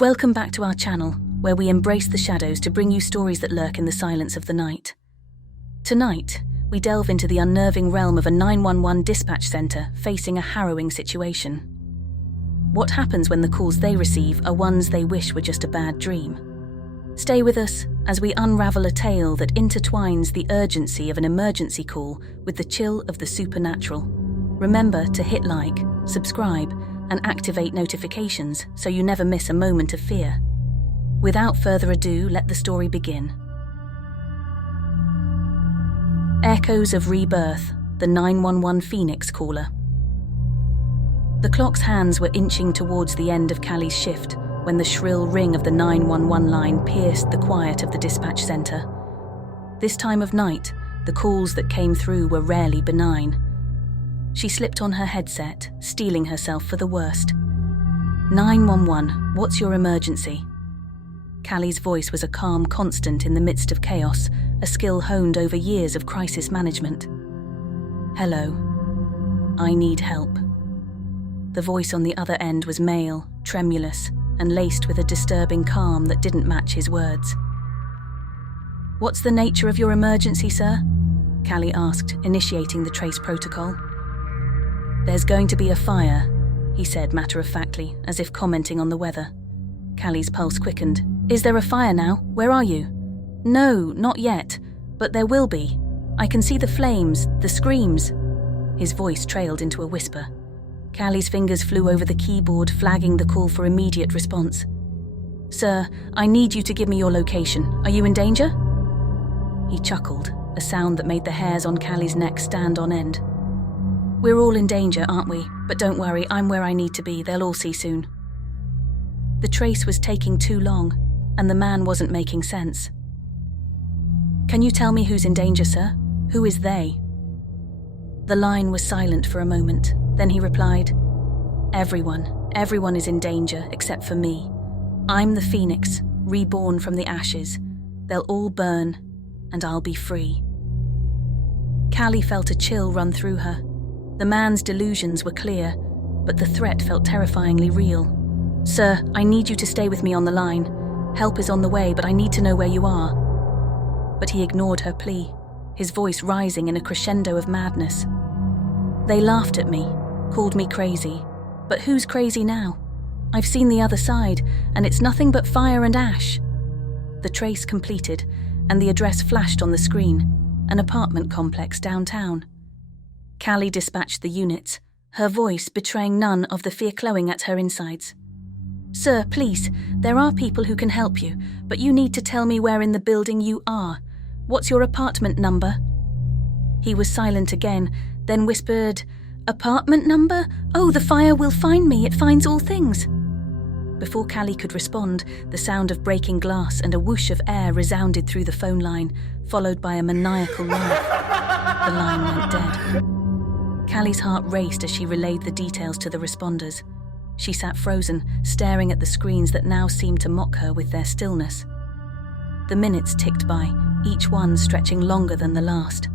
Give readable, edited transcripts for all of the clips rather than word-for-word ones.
Welcome back to our channel, where we embrace the shadows to bring you stories that lurk in the silence of the night. Tonight, we delve into the unnerving realm of a 911 dispatch center facing a harrowing situation. What happens when the calls they receive are ones they wish were just a bad dream? Stay with us as we unravel a tale that intertwines the urgency of an emergency call with the chill of the supernatural. Remember to hit like, subscribe, and activate notifications so you never miss a moment of fear. Without further ado, let the story begin. Echoes of Rebirth, the 911 Phoenix caller. The clock's hands were inching towards the end of Callie's shift when the shrill ring of the 911 line pierced the quiet of the dispatch center. This time of night, the calls that came through were rarely benign. She slipped on her headset, steeling herself for the worst. 911, what's your emergency? Callie's voice was a calm constant in the midst of chaos, a skill honed over years of crisis management. Hello. I need help. The voice on the other end was male, tremulous, and laced with a disturbing calm that didn't match his words. What's the nature of your emergency, sir? Callie asked, initiating the trace protocol. There's going to be a fire, he said matter-of-factly, as if commenting on the weather. Callie's pulse quickened. Is there a fire now? Where are you? No, not yet, but there will be. I can see the flames, the screams. His voice trailed into a whisper. Callie's fingers flew over the keyboard, flagging the call for immediate response. Sir, I need you to give me your location. Are you in danger? He chuckled, a sound that made the hairs on Callie's neck stand on end. We're all in danger, aren't we? But don't worry, I'm where I need to be. They'll all see soon. The trace was taking too long, and the man wasn't making sense. Can you tell me who's in danger, sir? Who is they? The line was silent for a moment. Then he replied, Everyone is in danger except for me. I'm the Phoenix, reborn from the ashes. They'll all burn, and I'll be free. Callie felt a chill run through her. The man's delusions were clear, but the threat felt terrifyingly real. Sir, I need you to stay with me on the line. Help is on the way, but I need to know where you are. But he ignored her plea, his voice rising in a crescendo of madness. They laughed at me, called me crazy. But who's crazy now? I've seen the other side, and it's nothing but fire and ash. The trace completed, and the address flashed on the screen, an apartment complex downtown. Callie dispatched the units, her voice betraying none of the fear glowing at her insides. Sir, please, there are people who can help you, but you need to tell me where in the building you are. What's your apartment number? He was silent again, then whispered, Apartment number? Oh, the fire will find me, it finds all things. Before Callie could respond, the sound of breaking glass and a whoosh of air resounded through the phone line, followed by a maniacal laugh. The line went dead. Callie's heart raced as she relayed the details to the responders. She sat frozen, staring at the screens that now seemed to mock her with their stillness. The minutes ticked by, each one stretching longer than the last.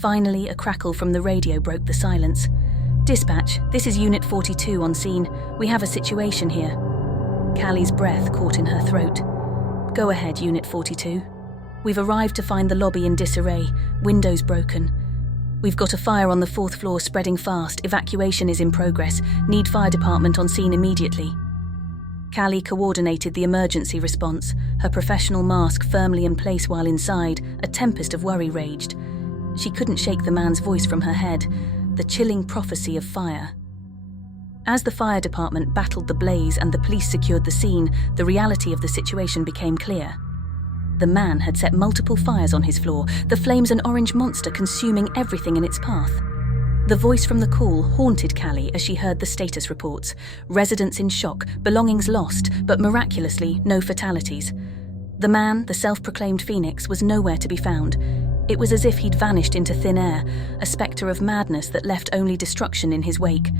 Finally, a crackle from the radio broke the silence. Dispatch, this is Unit 42 on scene. We have a situation here. Callie's breath caught in her throat. Go ahead, Unit 42. We've arrived to find the lobby in disarray, windows broken. We've got a fire on the 4th floor spreading fast. Evacuation is in progress. Need fire department on scene immediately. Callie coordinated the emergency response, her professional mask firmly in place while inside, a tempest of worry raged. She couldn't shake the man's voice from her head, the chilling prophecy of fire. As the fire department battled the blaze and the police secured the scene, the reality of the situation became clear. The man had set multiple fires on his floor, the flames an orange monster consuming everything in its path. The voice from the call haunted Callie as she heard the status reports. Residents in shock, belongings lost, but miraculously no fatalities. The man, the self-proclaimed Phoenix, was nowhere to be found. It was as if he'd vanished into thin air, a spectre of madness that left only destruction in his wake.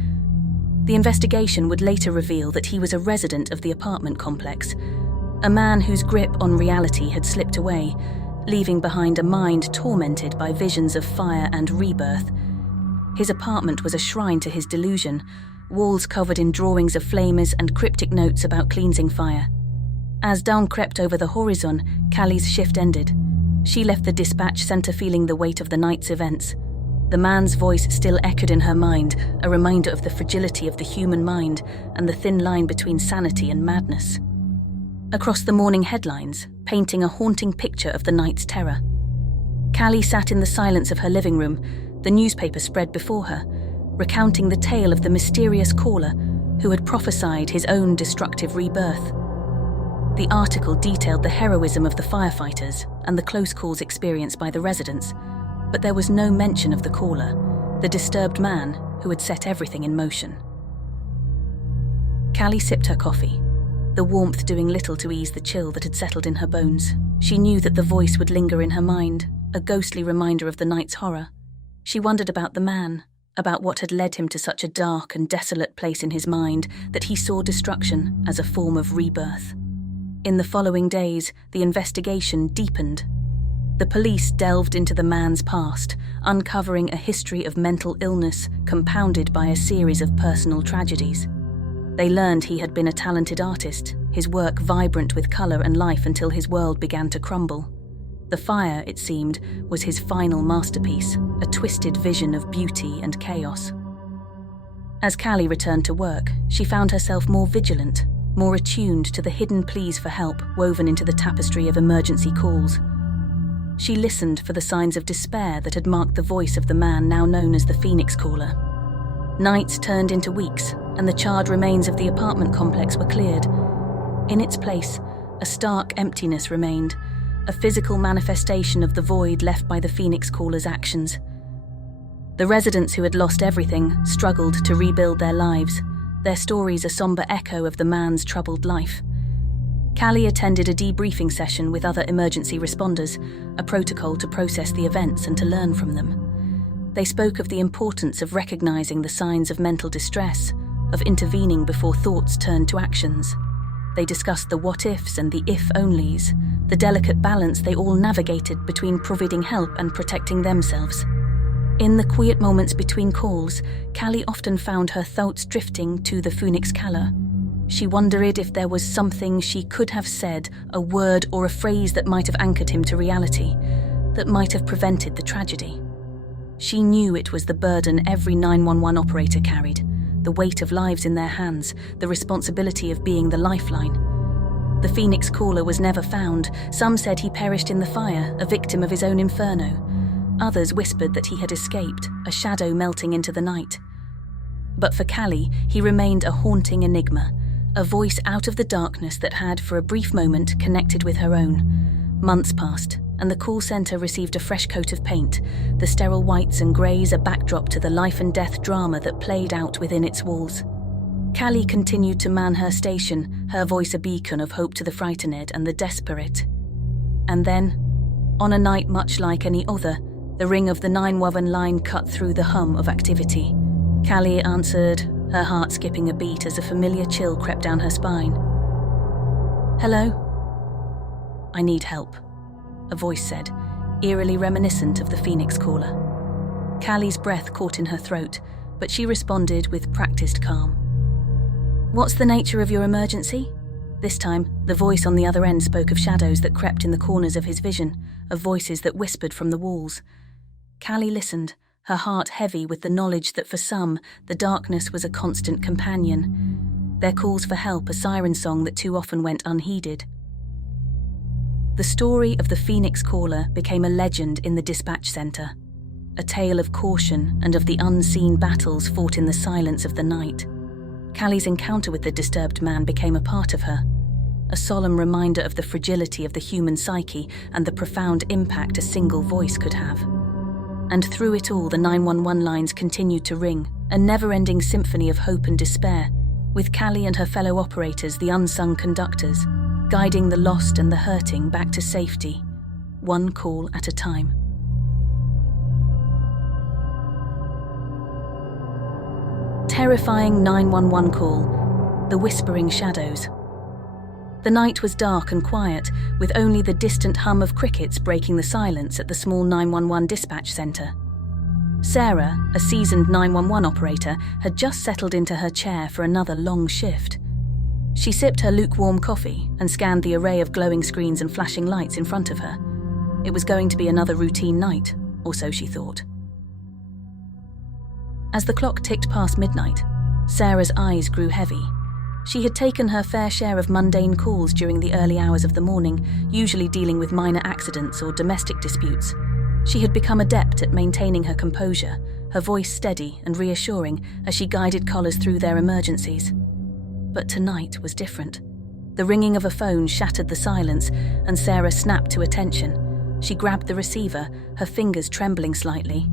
The investigation would later reveal that he was a resident of the apartment complex, a man whose grip on reality had slipped away, leaving behind a mind tormented by visions of fire and rebirth. His apartment was a shrine to his delusion, walls covered in drawings of flamers and cryptic notes about cleansing fire. As dawn crept over the horizon, Callie's shift ended. She left the dispatch center feeling the weight of the night's events. The man's voice still echoed in her mind, a reminder of the fragility of the human mind and the thin line between sanity and madness. Across the morning headlines, painting a haunting picture of the night's terror. Callie sat in the silence of her living room, the newspaper spread before her, recounting the tale of the mysterious caller who had prophesied his own destructive rebirth. The article detailed the heroism of the firefighters and the close calls experienced by the residents, but there was no mention of the caller, the disturbed man who had set everything in motion. Callie sipped her coffee, the warmth doing little to ease the chill that had settled in her bones. She knew that the voice would linger in her mind, a ghostly reminder of the night's horror. She wondered about the man, about what had led him to such a dark and desolate place in his mind that he saw destruction as a form of rebirth. In the following days, the investigation deepened. The police delved into the man's past, uncovering a history of mental illness compounded by a series of personal tragedies. They learned he had been a talented artist, his work vibrant with color and life until his world began to crumble. The fire, it seemed, was his final masterpiece, a twisted vision of beauty and chaos. As Callie returned to work, she found herself more vigilant, more attuned to the hidden pleas for help woven into the tapestry of emergency calls. She listened for the signs of despair that had marked the voice of the man now known as the Phoenix Caller. Nights turned into weeks, and the charred remains of the apartment complex were cleared. In its place, a stark emptiness remained, a physical manifestation of the void left by the Phoenix Caller's actions. The residents who had lost everything struggled to rebuild their lives, their stories a somber echo of the man's troubled life. Callie attended a debriefing session with other emergency responders, a protocol to process the events and to learn from them. They spoke of the importance of recognizing the signs of mental distress, of intervening before thoughts turned to actions. They discussed the what-ifs and the if-onlys, the delicate balance they all navigated between providing help and protecting themselves. In the quiet moments between calls, Callie often found her thoughts drifting to the Phoenix Caller. She wondered if there was something she could have said, a word or a phrase that might have anchored him to reality, that might have prevented the tragedy. She knew it was the burden every 911 operator carried, the weight of lives in their hands, the responsibility of being the lifeline. The Phoenix Caller was never found. Some said he perished in the fire, a victim of his own inferno. Others whispered that he had escaped, a shadow melting into the night. But for Callie, he remained a haunting enigma, a voice out of the darkness that had, for a brief moment, connected with her own. Months passed, and the call center received a fresh coat of paint, the sterile whites and greys a backdrop to the life and death drama that played out within its walls. Callie continued to man her station, her voice a beacon of hope to the frightened and the desperate. And then, on a night much like any other, the ring of the 911 line cut through the hum of activity. Callie answered, her heart skipping a beat as a familiar chill crept down her spine. "Hello?" "I need help," a voice said, eerily reminiscent of the Phoenix Caller. Callie's breath caught in her throat, but she responded with practiced calm. "What's the nature of your emergency?" This time, the voice on the other end spoke of shadows that crept in the corners of his vision, of voices that whispered from the walls. Callie listened, her heart heavy with the knowledge that for some, the darkness was a constant companion. Their calls for help a siren song that too often went unheeded. The story of the Phoenix Caller became a legend in the dispatch center, a tale of caution and of the unseen battles fought in the silence of the night. Callie's encounter with the disturbed man became a part of her, a solemn reminder of the fragility of the human psyche and the profound impact a single voice could have. And through it all, the 911 lines continued to ring, a never-ending symphony of hope and despair, with Callie and her fellow operators the unsung conductors, guiding the lost and the hurting back to safety, one call at a time. Terrifying 911 call, the whispering shadows. The night was dark and quiet, with only the distant hum of crickets breaking the silence at the small 911 dispatch center. Sarah, a seasoned 911 operator, had just settled into her chair for another long shift. She sipped her lukewarm coffee and scanned the array of glowing screens and flashing lights in front of her. It was going to be another routine night, or so she thought. As the clock ticked past midnight, Sarah's eyes grew heavy. She had taken her fair share of mundane calls during the early hours of the morning, usually dealing with minor accidents or domestic disputes. She had become adept at maintaining her composure, her voice steady and reassuring as she guided callers through their emergencies. But tonight was different. The ringing of a phone shattered the silence, and Sarah snapped to attention. She grabbed the receiver, her fingers trembling slightly.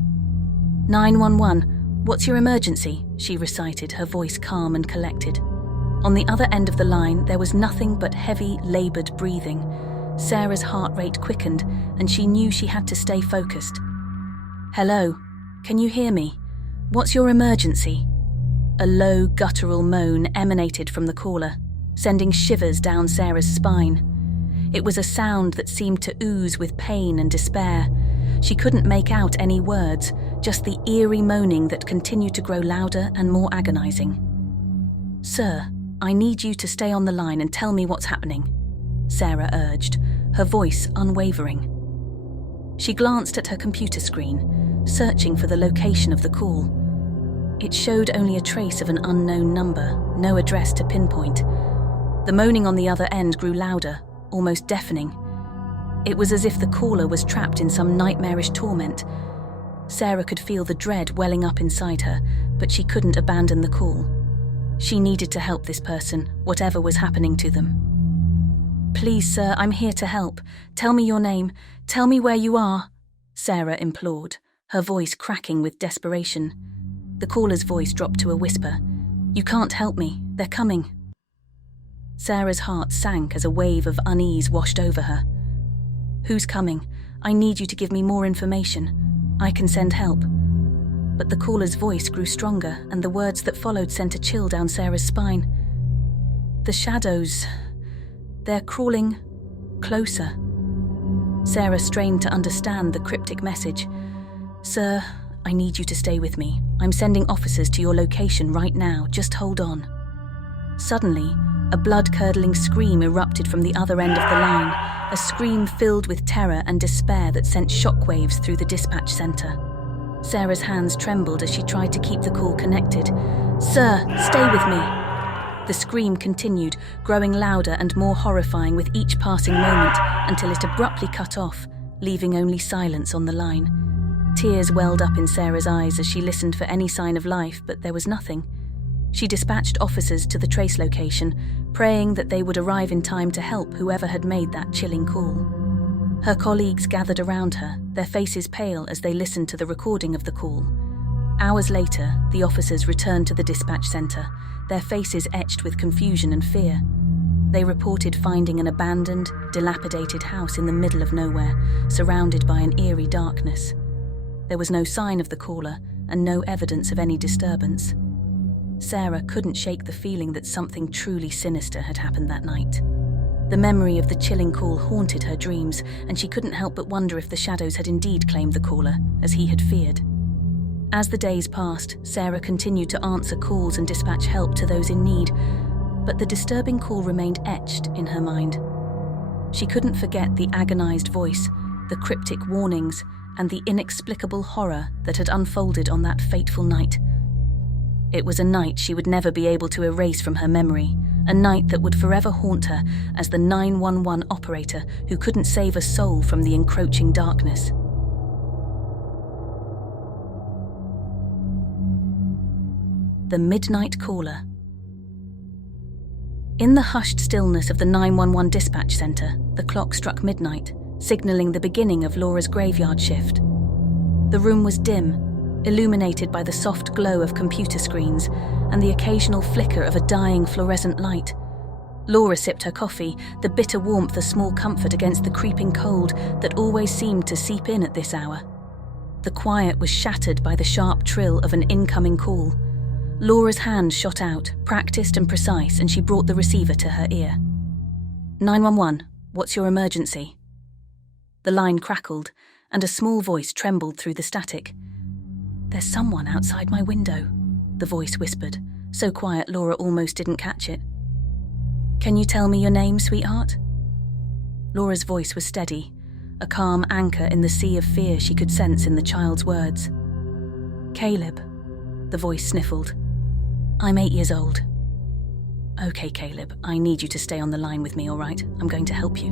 911, what's your emergency? She recited, her voice calm and collected. On the other end of the line, there was nothing but heavy, laboured breathing. Sarah's heart rate quickened, and she knew she had to stay focused. Hello, can you hear me? What's your emergency? A low, guttural moan emanated from the caller, sending shivers down Sarah's spine. It was a sound that seemed to ooze with pain and despair. She couldn't make out any words, just the eerie moaning that continued to grow louder and more agonizing. Sir, I need you to stay on the line and tell me what's happening, Sarah urged, her voice unwavering. She glanced at her computer screen, searching for the location of the call. It showed only a trace of an unknown number, no address to pinpoint. The moaning on the other end grew louder, almost deafening. It was as if the caller was trapped in some nightmarish torment. Sarah could feel the dread welling up inside her, but she couldn't abandon the call. She needed to help this person, whatever was happening to them. Please, sir, I'm here to help. Tell me your name. Tell me where you are, Sarah implored, her voice cracking with desperation. The caller's voice dropped to a whisper. You can't help me. They're coming. Sarah's heart sank as a wave of unease washed over her. Who's coming? I need you to give me more information. I can send help. But the caller's voice grew stronger, and the words that followed sent a chill down Sarah's spine. The shadows, they're crawling closer. Sarah strained to understand the cryptic message. Sir, I need you to stay with me. I'm sending officers to your location right now. Just hold on. Suddenly, a blood-curdling scream erupted from the other end of the line, a scream filled with terror and despair that sent shockwaves through the dispatch center. Sarah's hands trembled as she tried to keep the call connected. Sir, stay with me. The scream continued, growing louder and more horrifying with each passing moment until it abruptly cut off, leaving only silence on the line. Tears welled up in Sarah's eyes as she listened for any sign of life, but there was nothing. She dispatched officers to the trace location, praying that they would arrive in time to help whoever had made that chilling call. Her colleagues gathered around her, their faces pale as they listened to the recording of the call. Hours later, the officers returned to the dispatch center, their faces etched with confusion and fear. They reported finding an abandoned, dilapidated house in the middle of nowhere, surrounded by an eerie darkness. There was no sign of the caller and no evidence of any disturbance. Sarah couldn't shake the feeling that something truly sinister had happened that night. The memory of the chilling call haunted her dreams, and she couldn't help but wonder if the shadows had indeed claimed the caller, as he had feared. As the days passed, Sarah continued to answer calls and dispatch help to those in need, but the disturbing call remained etched in her mind. She couldn't forget the agonized voice, the cryptic warnings, and the inexplicable horror that had unfolded on that fateful night. It was a night she would never be able to erase from her memory, a night that would forever haunt her as the 911 operator who couldn't save a soul from the encroaching darkness. The Midnight Caller. In the hushed stillness of the 911 dispatch center, the clock struck midnight, signaling the beginning of Laura's graveyard shift. The room was dim, illuminated by the soft glow of computer screens and the occasional flicker of a dying fluorescent light. Laura sipped her coffee, the bitter warmth a small comfort against the creeping cold that always seemed to seep in at this hour. The quiet was shattered by the sharp trill of an incoming call. Laura's hand shot out, practiced and precise, and she brought the receiver to her ear. 911, what's your emergency? The line crackled, and a small voice trembled through the static. "There's someone outside my window," the voice whispered, so quiet Laura almost didn't catch it. "Can you tell me your name, sweetheart?" Laura's voice was steady, a calm anchor in the sea of fear she could sense in the child's words. "Caleb," the voice sniffled. "I'm 8 years old." "Okay, Caleb, I need you to stay on the line with me, all right? I'm going to help you."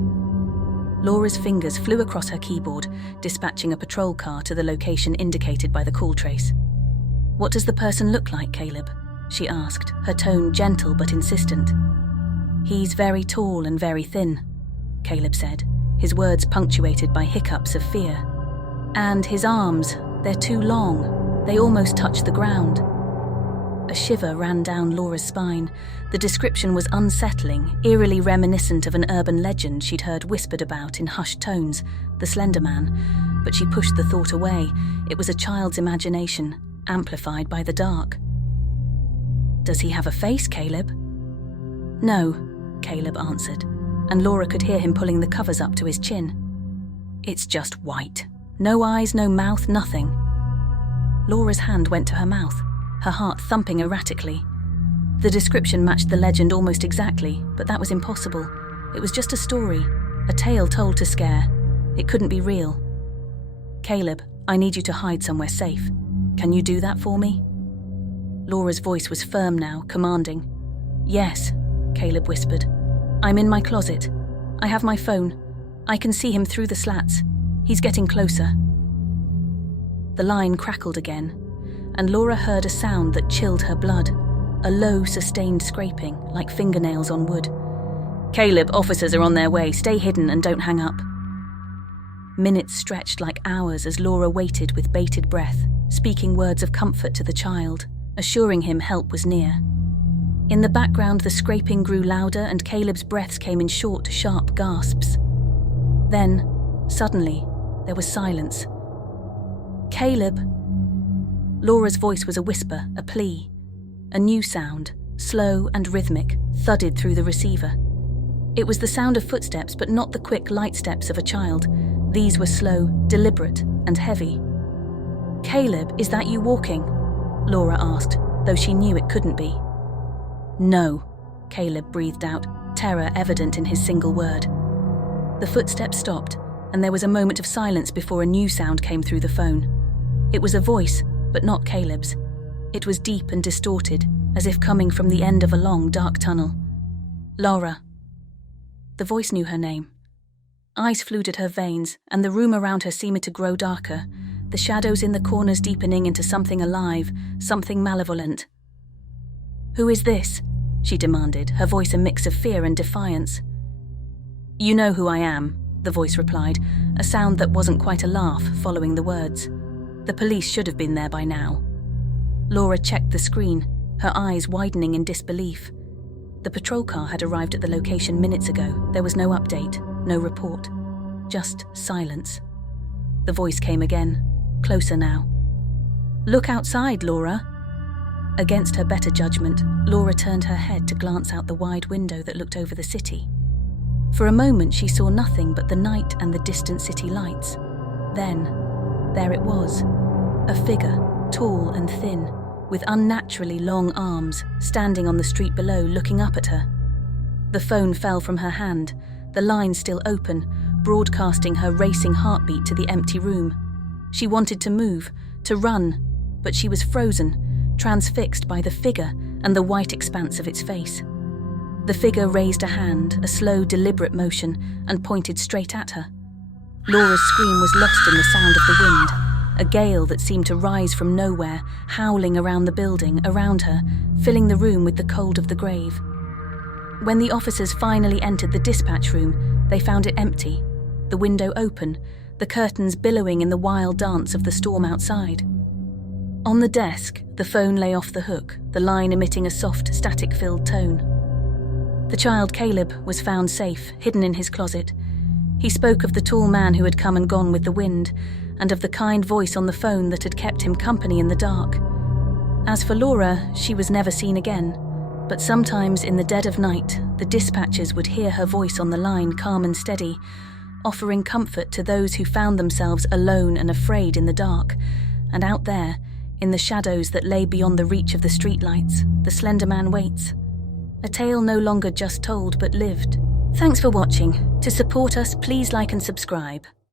Laura's fingers flew across her keyboard, dispatching a patrol car to the location indicated by the call trace. "What does the person look like, Caleb?" she asked, her tone gentle but insistent. "He's very tall and very thin," Caleb said, his words punctuated by hiccups of fear. "And his arms, they're too long. They almost touch the ground." A shiver ran down Laura's spine. The description was unsettling, eerily reminiscent of an urban legend she'd heard whispered about in hushed tones, the Slender Man, but she pushed the thought away. It was a child's imagination, amplified by the dark. "Does he have a face, Caleb?" "No," Caleb answered, and Laura could hear him pulling the covers up to his chin. "It's just white. No eyes, no mouth, nothing." Laura's hand went to her mouth, her heart thumping erratically. The description matched the legend almost exactly, but that was impossible. It was just a story, a tale told to scare. It couldn't be real. "Caleb, I need you to hide somewhere safe. Can you do that for me?" Laura's voice was firm now, commanding. "Yes," Caleb whispered. "I'm in my closet. I have my phone. I can see him through the slats. He's getting closer." The line crackled again, and Laura heard a sound that chilled her blood, a low, sustained scraping, like fingernails on wood. "Caleb, officers are on their way. Stay hidden and don't hang up." Minutes stretched like hours as Laura waited with bated breath, speaking words of comfort to the child, assuring him help was near. In the background, the scraping grew louder and Caleb's breaths came in short, sharp gasps. Then, suddenly, there was silence. "Caleb!" Laura's voice was a whisper, a plea. A new sound, slow and rhythmic, thudded through the receiver. It was the sound of footsteps, but not the quick, light steps of a child. These were slow, deliberate, and heavy. "Caleb, is that you walking?" Laura asked, though she knew it couldn't be. "No," Caleb breathed out, terror evident in his single word. The footsteps stopped, and there was a moment of silence before a new sound came through the phone. It was a voice, but not Caleb's. It was deep and distorted, as if coming from the end of a long, dark tunnel. "Laura." The voice knew her name. Ice flooded her veins, and the room around her seemed to grow darker, the shadows in the corners deepening into something alive, something malevolent. "Who is this?" she demanded, her voice a mix of fear and defiance. "You know who I am," the voice replied, a sound that wasn't quite a laugh following the words. "The police should have been there by now." Laura checked the screen, her eyes widening in disbelief. The patrol car had arrived at the location minutes ago. There was no update, no report, just silence. The voice came again, closer now. "Look outside, Laura." Against her better judgment, Laura turned her head to glance out the wide window that looked over the city. For a moment she saw nothing but the night and the distant city lights. Then, there it was, a figure, tall and thin, with unnaturally long arms, standing on the street below, looking up at her. The phone fell from her hand, the line still open, broadcasting her racing heartbeat to the empty room. She wanted to move, to run, but she was frozen, transfixed by the figure and the white expanse of its face. The figure raised a hand, a slow, deliberate motion, and pointed straight at her. Laura's scream was lost in the sound of the wind, a gale that seemed to rise from nowhere, howling around the building, around her, filling the room with the cold of the grave. When the officers finally entered the dispatch room, they found it empty, the window open, the curtains billowing in the wild dance of the storm outside. On the desk, the phone lay off the hook, the line emitting a soft, static-filled tone. The child Caleb was found safe, hidden in his closet. He spoke of the tall man who had come and gone with the wind, and of the kind voice on the phone that had kept him company in the dark. As for Laura, she was never seen again, but sometimes in the dead of night, the dispatchers would hear her voice on the line, calm and steady, offering comfort to those who found themselves alone and afraid in the dark, and out there, In the shadows that lay beyond the reach of the streetlights, the slender man waits. A tale no longer just told but lived. Thanks for watching. To support us, please like and subscribe.